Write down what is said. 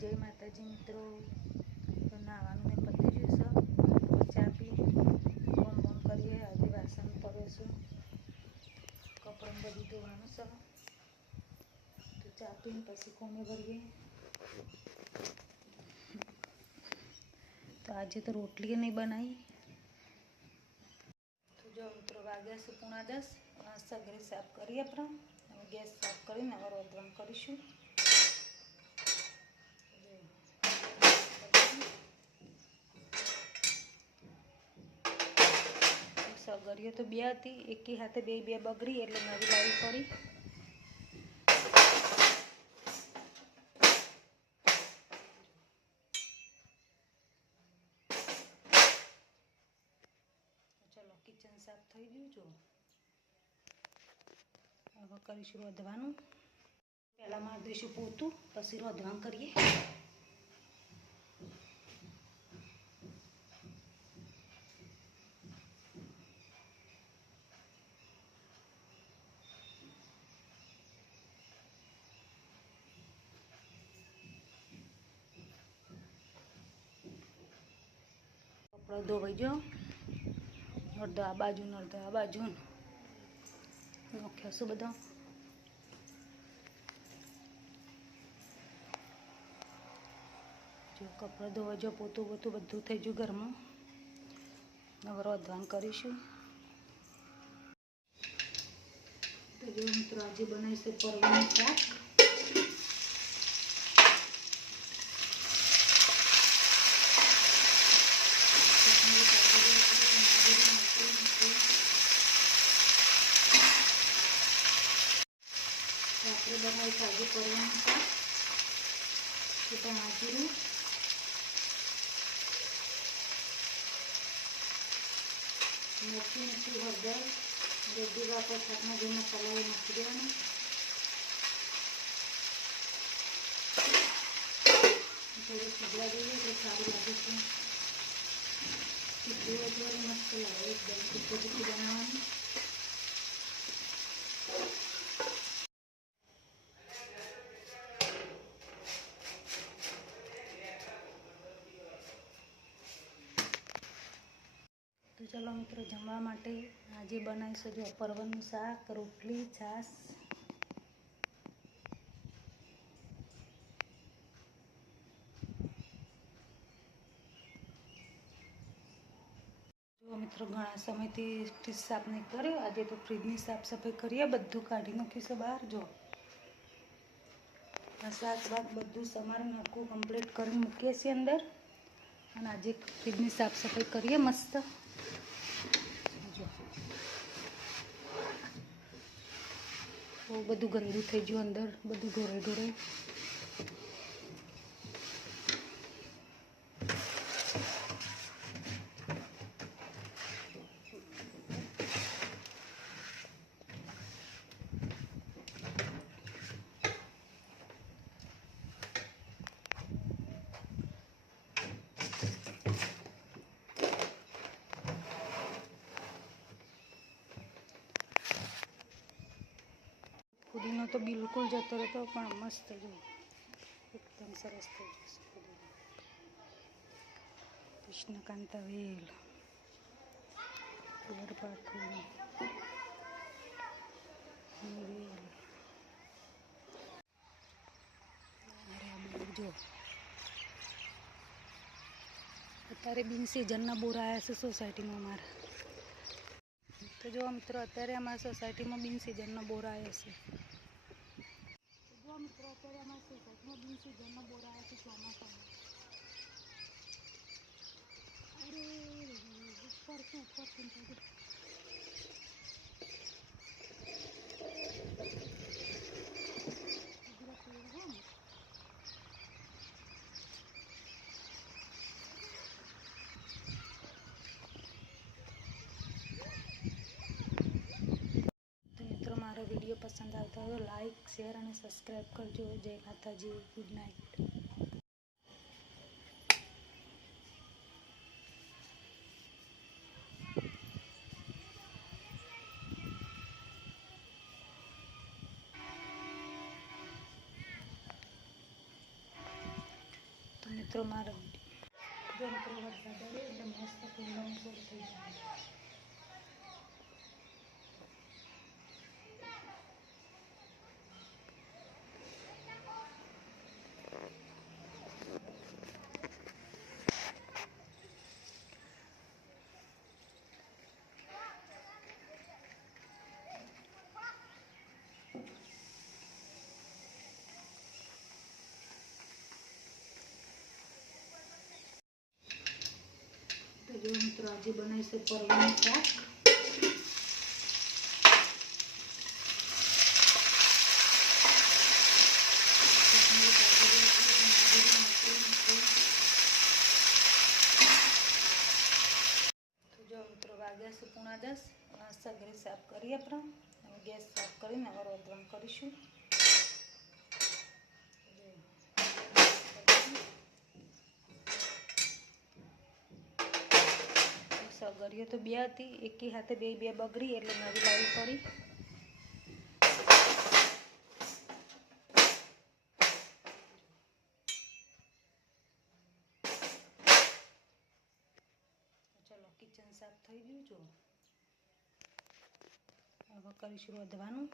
जय माताजी मित्रों। तो नहावानुं ने पती गयुं छे। चा पी बम बम करीए। आज वासन पड़े छे, कपड़ा बधुं धोवानुं छे। तो चा पीने पछी कोमे भरीए। तो आज तो रोटली नहीं बनाई। तो जो मित्रों वाग्या छे 9:30। सगड़ी साफ करिए अपना। गैस साफ करीने हवे रोधवानुं करीशुं। सगड़ियों तो बे हती, एकी हाथे बे बे बगड़ी एटले नवी लावी पड़ी। चलो किचन साफ थई गयुं जो। हवे करीशुं रोधवानुं। पहेला मारी दईशुं पोतुं, पछी रोधवानुं करीए। कपड़ा धोवाई गयो। अर्धो आ बाजू ने अर्धो आ बाजू नाख्यो छे बधो। जो कपड़ा धोवाई गयो, पोतुं बोतुं बधुं थई गयुं घरमां। हवे रोधवानुं करीशुं। तो जो मित्रों आज बनावीशुं परवरनुं शाक। रात्रे बनावी ताजी परवरनुं शाक। धाणा जीरुं, मरची मीठुं हळदर रेडी आपणे शाकमां जे मसाला ए नाखी देवाना। थोडું ખીજવા દઈએ એટલે સારું લાગે છે। ખીચડી વઘારી મસ્ત લાગે એકદમ તીખી તીખી બનાવવાની। तो चलो मित्रों जमवा माटे आज बनावीशुं जो परवरनुं शाक, रोटली, छाश। जो मित्रों घणा समयथी फ्रीज साफ नहीं कर्यो। आज तो फ्रीजनी साफ सफाई करीए। बधुं काढी नाख्युं छे बहार। जो आ शाक बाक बधुं समारीने आखुं कम्प्लीट करीने मूकीए छीए अंदर। अने आज फ्रीजनी साफ सफाई करीए मस्त। बहु बधुं गंदू थई गयुं अंदर, बधुं ढोरे ढोरे। पुदीनो तो बिल्कुल जतो रहतो पण मस्त जो एकदम सरस थई गयुं छे पुदीनो। कृष्णकांता वेल, कुंवरपाठुं वेल। जो अत्यारे बिन सीजनना बोरा आया छे सोसायटी में अमारे। तो जो मित्रों अत्यारे अमारी सोसायटी में बिन सीजनना बोरा आया छे। जो मित्रों अत्यारे अमारी सोसायटी में बिन सीजनना बोरा आया छे ચોમાસામાં। अरे ऊपर से मारो वीडियो पसंद आता हो तो लाइक शेयर और सब्सक्राइब करजो। जय माताजी। Good night. મિત્રો મારો જો મિત્રો વરસાદ આવે એટલે મસ્ત કુંડમ ફૂલ થઈ જાય. તો જો મિત્રો આજે બનાવીશું પરવળનું શાક. તો જો મિત્રો વાગ્યા છે 9:30. સગડી સાફ કરીએ આપણે. ગેસ સાફ કરીને હવે રોધવાનું કરીશું. સગડીઓ તો 2 હતી, એકી હાથે બે બગડી એટલે નવી લાવવી પડી. ચલો કિચન સાફ થઈ ગયું. જો હવે કરીશું રોધવાનું.